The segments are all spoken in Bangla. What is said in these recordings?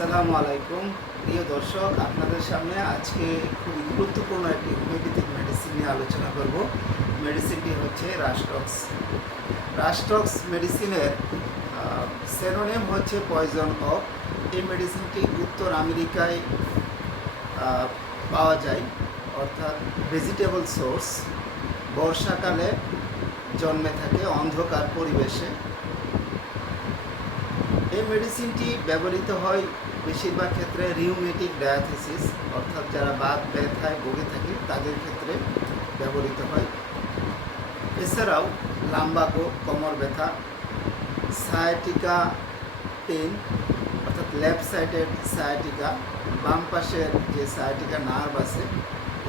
আসসালামু আলাইকুম। প্রিয় দর্শক, আপনাদের সামনে আজকে খুবই গুরুত্বপূর্ণ একটি হোমিওপ্যাথিক মেডিসিন নিয়ে আলোচনা করব। মেডিসিনটি হচ্ছে রাস্টক্স রাস্টক্স মেডিসিনের সেরোনেম হচ্ছে পয়জন অফ এই মেডিসিনটি উত্তর আমেরিকায় পাওয়া যায়, অর্থাৎ ভেজিটেবল সোর্স বর্ষাকালে জন্মে থাকে অন্ধকার পরিবেশে। এই মেডিসিনটি ব্যবহৃত হয় বেশিরভাগ ক্ষেত্রে রিউমেটিক ডায়াথিসিস অর্থাৎ যারা বাত, ব্যথায় ভুগে থাকে, তাদের ক্ষেত্রে ব্যবহৃত হয়। এছাড়াও লাম্বাকো, কোমর ব্যথা সায়াটিকা পেন অর্থাৎ লেফট সাইডের সায়াটিকা বাম পাশের যে সায়াটিকা নার্ভ আছে,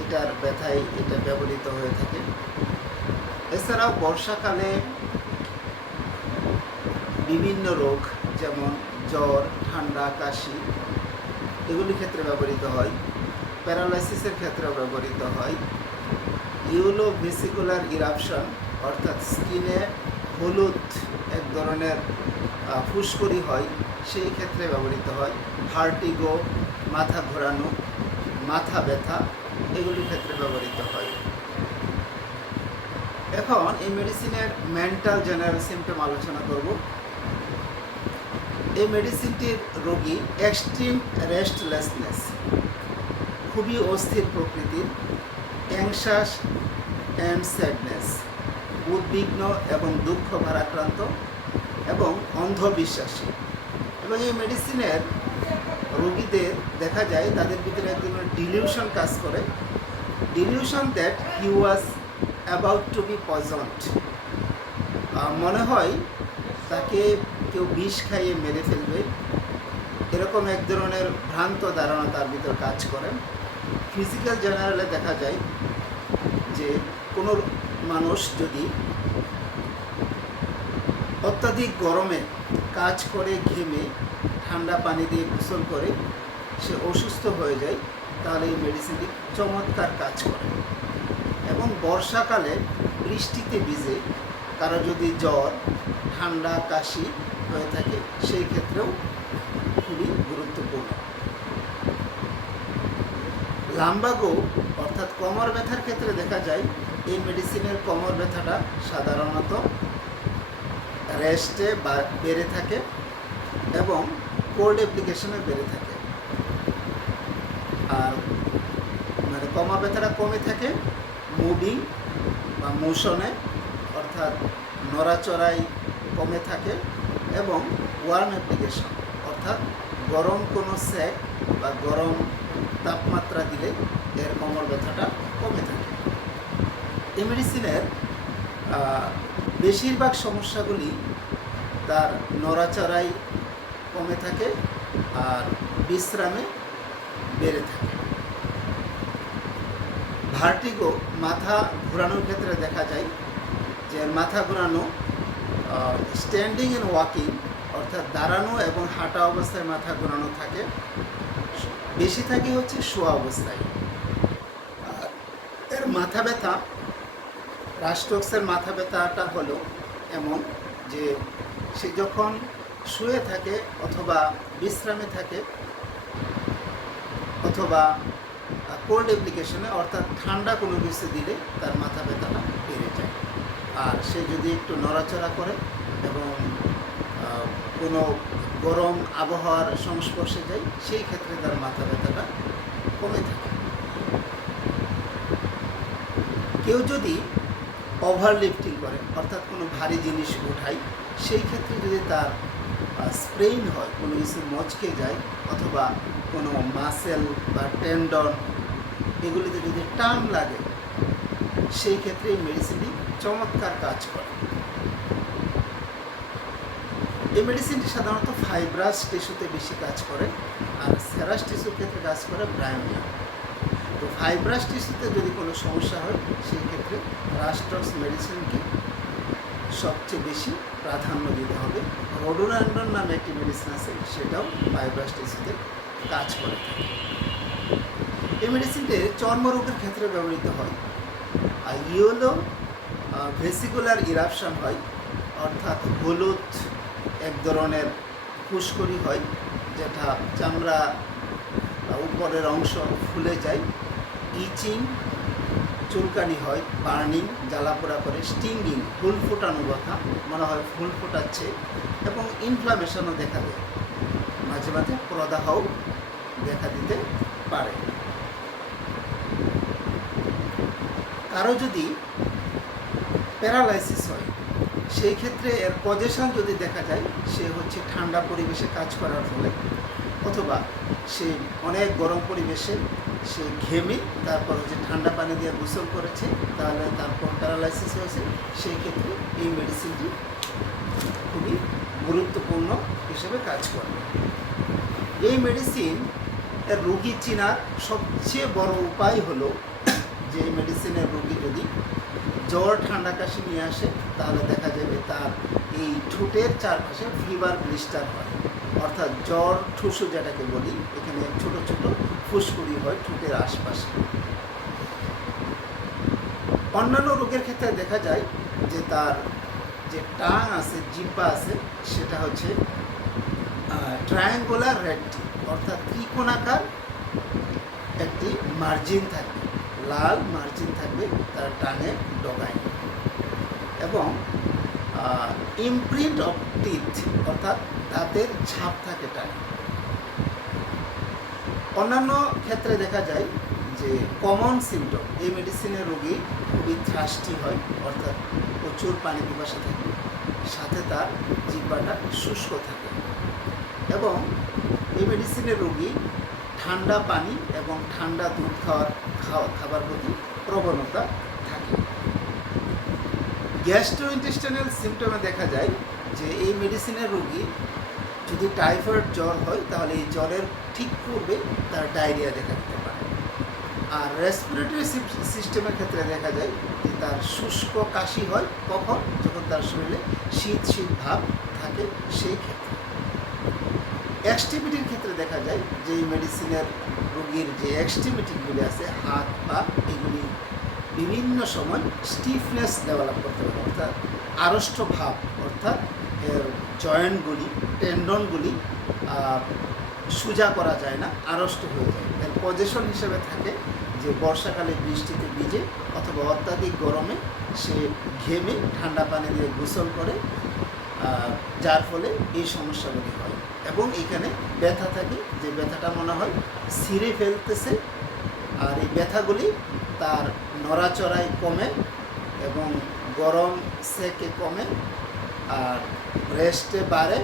এটার ব্যথায় এটা ব্যবহৃত হয়ে থাকে। এছাড়াও বর্ষাকালে বিভিন্ন রোগ, যেমন জ্বর ঠান্ডা কাশি এগুলির ক্ষেত্রে ব্যবহৃত হয়। প্যারালাইসিসের ক্ষেত্রেও ব্যবহৃত হয়। ইউলো ভেসিকুলার ইরাপশন অর্থাৎ স্কিনে হলুদ এক ধরনের আহ, ফুসকুড়ি হয় সেই ক্ষেত্রে ব্যবহৃত হয়। ভার্টিগো মাথা ঘোরানো মাথা ব্যথা এগুলির ক্ষেত্রে ব্যবহৃত হয়। এখন এই মেডিসিনের মেন্টাল জেনারেল সিমটম আলোচনা করব। এই মেডিসিনটির রোগী এক্সট্রিম রেস্টলেসনেস খুবই অস্থির প্রকৃতির অ্যাংশাস অ্যান্ড স্যাডনেস উদ্বিগ্ন এবং দুঃখ ভারাক্রান্ত এবং অন্ধবিশ্বাসী। এবং এই মেডিসিনের রোগীদের দেখা যায়, তাদের ভিতরে এক ধরনের ডিলিউশন কাজ করে। Delusion that he was about to be poisoned মনে হয় তাকে কেউ বিষ খাইয়ে মেরে ফেলবে, এরকম এক ধরনের ভ্রান্ত ধারণা তার ভিতর কাজ করে। ফিজিক্যাল জেনারেলে দেখা যায় যে কোনো মানুষ যদি অত্যাধিক গরমে কাজ করে, ঘেমে, ঠান্ডা পানি দিয়ে গোসল করে, সে অসুস্থ হয়ে যায়, তাহলে এই মেডিসিনটি চমৎকার কাজ করে। এবং বর্ষাকালে বৃষ্টিতে ভিজে, কারও যদি জ্বর ঠান্ডা, কাশি হয়ে থাকে, সেই ক্ষেত্রেও খুবই গুরুত্বপূর্ণ। লাম্বাগো অর্থাৎ কোমর ব্যথার ক্ষেত্রে দেখা যায়, এই মেডিসিনের কোমর ব্যথাটা সাধারণত রেস্টে বেড়ে থাকে এবং কোল্ড অ্যাপ্লিকেশনে বেড়ে থাকে। আর মানে কোমর ব্যথাটা কমে থাকে মুভিং বা মোশনে, অর্থাৎ নড়াচড়াই কমে থাকে এবং ওয়ার্ম অ্যাপ্লিকেশন অর্থাৎ গরম কোনো স্যাক বা গরম তাপমাত্রা দিলে এর কোমর ব্যথাটা কমে থাকে। এই মেডিসিনের বেশিরভাগ সমস্যাগুলি তার নড়াচড়াই কমে থাকে আর বিশ্রামে বেড়ে থাকে। ভার্টিগো মাথা ঘোরানোর ক্ষেত্রে দেখা যায় যে মাথা ঘোরানো স্ট্যান্ডিং অ্যান্ড ওয়াকিং অর্থাৎ দাঁড়ানো এবং হাঁটা অবস্থায় মাথা ঘোরানো থাকে। বেশি থাকে হচ্ছে শোয়া অবস্থায়। এর মাথা ব্যথা, রাষ্ট্রক্সের মাথা ব্যথাটা হলো এমন যে সে যখন শুয়ে থাকে অথবা বিশ্রামে থাকে অথবা কোল্ড অ্যাপ্লিকেশনে অর্থাৎ ঠান্ডা কোনো কিছু দিলে তার মাথা ব্যথাটা আর সে যদি একটু নড়াচড়া করে এবং কোনো গরম আবহাওয়ার সংস্পর্শে যায়, সেই ক্ষেত্রে তার মাথা ব্যথাটা কমে থাকে। কেউ যদি ওভার লিফটিং করে, অর্থাৎ কোনো ভারী জিনিস উঠায় সেই ক্ষেত্রে যদি তার স্প্রেইন হয়, কোনো কিছু মচকে যায় অথবা কোনো মাসেল বা টেন্ডন এগুলিতে যদি টান লাগে, সেই ক্ষেত্রে মেডিসিনটি চমৎকার কাজ করে। এই মেডিসিনটি সাধারণত ফাইব্রাস টিস্যুতে বেশি কাজ করে আর সেরাস টিস্যুর ক্ষেত্রে কাজ করে ব্রায়োনিয়া তো ফাইব্রাস টিস্যুতে যদি কোনো সমস্যা হয়, সেই ক্ষেত্রে রাস্টক্স মেডিসিনকে সবচেয়ে বেশি প্রাধান্য দিতে হবে। রোডোনান্ডন নামে একটি মেডিসিন আছে, সেটাও ফাইব্রাস টিস্যুতে কাজ করে এই মেডিসিনটি চর্মরোগের ক্ষেত্রে ব্যবহৃত হয়। আর ইয়েলো ভেসিকুলার ইরাপশান হয়, অর্থাৎ হলুদ এক ধরনের ফুসকুড়ি হয়, যেটা চামড়া উপরের অংশ ফুলে যায়। ইচিং চুলকানি হয়, বার্নিং, জ্বালাপোড়া করে স্টিঙ্গিং ফুল ফোটানো কথা মনে হয় ফুল ফোটাচ্ছে এবং ইনফ্লামেশনও দেখা দেয়। মাঝে মাঝে প্রদাহও দেখা দিতে পারে। কারও যদি প্যারালাইসিস হয়। সেই ক্ষেত্রে এর পজেশন যদি দেখা যায়, সে হচ্ছে ঠান্ডা পরিবেশে কাজ করার ফলে। অথবা সে অনেক গরম পরিবেশে সে ঘেমে তারপর হচ্ছে ঠান্ডা পানি দিয়ে গোসল করেছে, তাহলে তারপর প্যারালাইসিস হয়েছে। সেই ক্ষেত্রে এই মেডিসিনটি খুবই গুরুত্বপূর্ণ হিসেবে কাজ করবে এই মেডিসিন এর রোগী চেনার সবচেয়ে বড় উপায় হলো যে মেডিসিনের রোগী যদি জ্বর, ঠান্ডা কাশি নিয়ে আসে, তাহলে দেখা যাবে তার এই ঠোঁটের চারপাশে ফিভার ব্লিস্টার হয়। অর্থাৎ জ্বর, ঠুসু যেটাকে বলি, এখানে ছোট ছোট ফুসকুড়ি হয় ঠোঁটের আশপাশে। অন্যান্য রোগের ক্ষেত্রে দেখা যায় যে তার যে টাং আছে, জিব্বা আছে, সেটা হচ্ছে ট্রায়াঙ্গুলার রেড অর্থাৎ ত্রিকোণাকার একটি মার্জিন থাকবে লাল মার্জিন থাকবে তার টানে ডগায়। এবং ইমপ্রিন্ট অফ টিথ অর্থাৎ দাঁতের ছাপ থাকে টানে। অন্যান্য ক্ষেত্রে দেখা যায় যে কমন সিমটম এই মেডিসিনের রোগী খুবই থ্রাস্টি হয়, অর্থাৎ প্রচুর পানি পিপাসা থাকে। সাথে তার জিব্বাটা শুষ্ক থাকে। এবং এই মেডিসিনের রোগী ঠান্ডা পানি এবং ঠান্ডা দুধ খাওয়ার খাওয়া খাবার প্রতি প্রবণতা থাকে। গ্যাস্ট্রোইন্টেস্টাইনাল সিমটমে দেখা যায় যে এই মেডিসিনের রোগী যদি টাইফয়েড জ্বর হয়, তাহলে এই জ্বরের ঠিক পূর্বে তার ডায়রিয়া দেখা দিতে পারে। আর রেসপিরেটরি সিস্টেমের ক্ষেত্রে দেখা যায় যে তার শুষ্ক কাশি হয় কখন? যখন তার শরীরে শীত শীত ভাব থাকে, সেই ক্ষেত্রে। এক্সটিভিটির ক্ষেত্রে দেখা যায় যে মেডিসিনের রোগীর যে এক্সটিভিটিগুলি আছে, হাত পা, এগুলি বিভিন্ন সময় স্টিফনেস ডেভেলপ করতে পারে। অর্থাৎ আড়ষ্ট ভাব, অর্থাৎ এর জয়েন্টগুলি টেন্ডনগুলি সোজা করা যায় না, আড়ষ্ট হয়ে যায়। এর পজিশন হিসেবে থাকে যে বর্ষাকালে বৃষ্টিতে ভিজে অথবা অত্যাধিক গরমে সে ঘেমে ঠান্ডা পানি দিয়ে গোসল করে যার ফলে এই সমস্যাগুলি হয়। এবং এখানে ব্যথা থাকে, যে ব্যথাটা মনে হয় ছিঁড়ে ফেলতেছে, আর এই ব্যথাগুলি তার নড়াচড়ায় কমে এবং গরম সেকে কমে, আর রেস্টে বাড়ে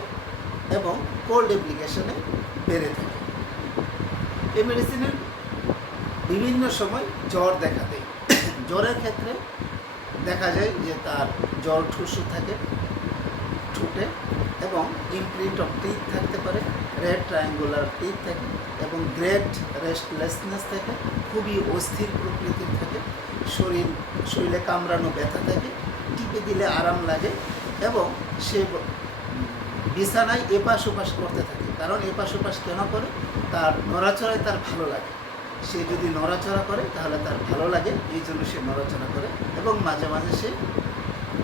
এবং কোল্ড অ্যাপ্লিকেশনে বেড়ে থাকে। এই মেডিসিনের বিভিন্ন সময় জ্বর দেখা দেয়। জ্বরের ক্ষেত্রে দেখা যায় যে তার জ্বর ঠুসু থাকে ঠোঁটে এবং ইমপ্রিন্ট অফ টিথ থাকতে পারে, রেড ট্রায়াঙ্গুলার টিথ থাকে এবং গ্রেট রেস্টলেসনেস থাকে, খুবই অস্থির প্রকৃতির থাকে, শরীর, শরীরে কামড়ানো ব্যথা থাকে, টিপে দিলে আরাম লাগে এবং সে বিছানায় এপাশ ওপাশ করতে থাকে। কারণ এপাশ ওপাশ কেন করে? তার নড়াচড়ায় তার ভালো লাগে। সে যদি নড়াচড়া করে, তাহলে তার ভালো লাগে, এই জন্য সে নড়াচড়া করে এবং মাঝে মাঝে সে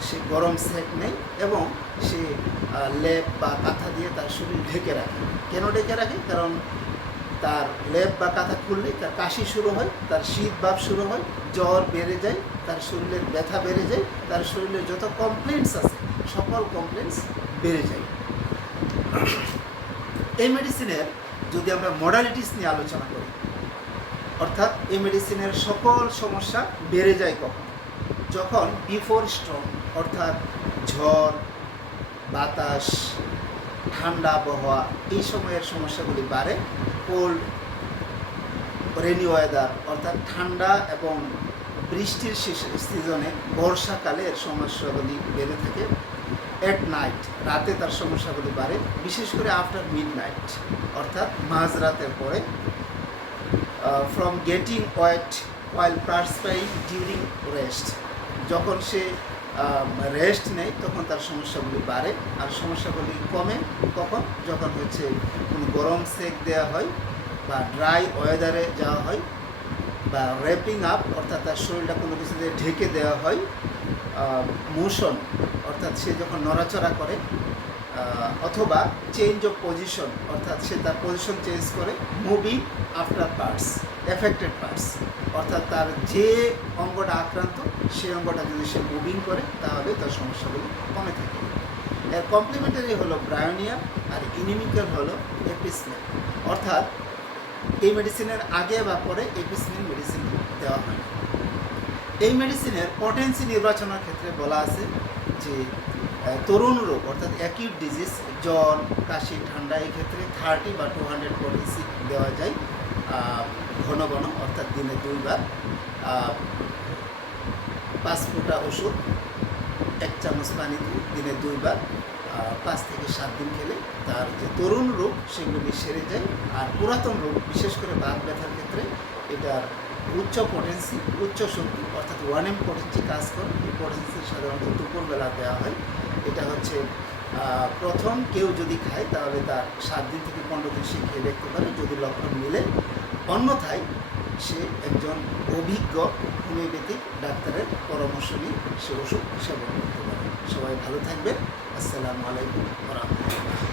সে গরম সেট নেই এবং সে লেপ বা কাঁথা দিয়ে তার শরীর ঢেকে রাখে। কেন ঢেকে রাখে? কারণ তার লেপ বা কাঁথা খুললে তার কাশি শুরু হয়, তার শীত ভাব শুরু হয়, জ্বর বেড়ে যায়, তার শরীরের ব্যথা বেড়ে যায়, তার শরীরে যত কমপ্লেন্টস আছে, সকল কমপ্লেন্টস বেড়ে যায়। এই মেডিসিনের যদি আমরা মডালিটিস নিয়ে আলোচনা করি, অর্থাৎ এই মেডিসিনের সকল সমস্যা বেড়ে যায় কখন? যখন বিফোর স্ট্রং অর্থাৎ ঝড়, বাতাস, ঠান্ডা আবহাওয়া, এই সময়ের সমস্যাগুলি বাড়ে। কোল্ড রেনি ওয়েদার অর্থাৎ ঠান্ডা এবং বৃষ্টির সিজনে বর্ষাকালে এর সমস্যাগুলি বেড়ে থাকে। অ্যাট নাইট রাতে তার সমস্যাগুলি বাড়ে, বিশেষ করে আফটার মিড নাইট অর্থাৎ মাঝরাতের পরে। From getting wet while perspiring during rest যখন সে রেস্ট নেয় তখন তার সমস্যাগুলি বাড়ে। আর সমস্যাগুলি কমে কখন? যখন হচ্ছে কোনো গরম সেক দেওয়া হয় বা ড্রাই ওয়েদারে যাওয়া হয় বা র্যাপিং আপ অর্থাৎ তার শরীরটা কোনো কিছু দিয়ে ঢেকে দেওয়া হয় মোশন অর্থাৎ সে যখন নড়াচড়া করে অথবা চেঞ্জ অফ পজিশন অর্থাৎ সে তার পজিশন চেঞ্জ করে movie after parts affected parts অর্থাৎ তার যে অঙ্গটা আক্রান্ত সেই অঙ্গটা যদি সে মুভিং করে, তাহলে তার সমস্যাগুলো কমে থাকে। এর কমপ্লিমেন্টারি হলো ব্রায়োনিয়াম আর ইনিমিক্যাল হলো এপিসমেন অর্থাৎ এই মেডিসিনের আগে বা পরে এপিসমেন মেডিসিন দেওয়া হয়। এই মেডিসিনের পটেন্সি নির্বাচনের ক্ষেত্রে বলা আছে যে তরুণ রোগ, অর্থাৎ অ্যাকিউট ডিজিজ জ্বর, কাশি, ঠান্ডা, এই ক্ষেত্রে থার্টি বা টু হান্ড্রেড পটেন্সি দেওয়া যায় ঘন ঘন, অর্থাৎ দিনে দুইবার। পাঁচ ফোঁটা ওষুধ, এক চামচ পানি দিয়ে দিনে দুইবার। পাঁচ থেকে সাত দিন খেলে তার যে তরুণ রোগ, সেগুলি সেরে যায়? আর পুরাতন রোগ, বিশেষ করে বাত ব্যথার ক্ষেত্রে, এটার উচ্চ পটেন্সি উচ্চ শক্তি, অর্থাৎ ওয়ান এম পটেন্সি কাজ করে। এই পটেন্সি সাধারণত দুপুরবেলা দেওয়া হয়। এটা হচ্ছে প্রথম কেউ যদি খায়, তাহলে তার সাত দিন থেকে পনেরো দিন সে খেয়ে দেখতে পারে, যদি লক্ষণ মিলে। অন্যথায় সে একজন অভিজ্ঞ হোমিওপ্যাথিক ডাক্তারের পরামর্শ নিয়ে সে ওষুধ সেবন করতে পারে। সবাই ভালো থাকবেন। আসসালামু আলাইকুম রহমতুল্লাহ।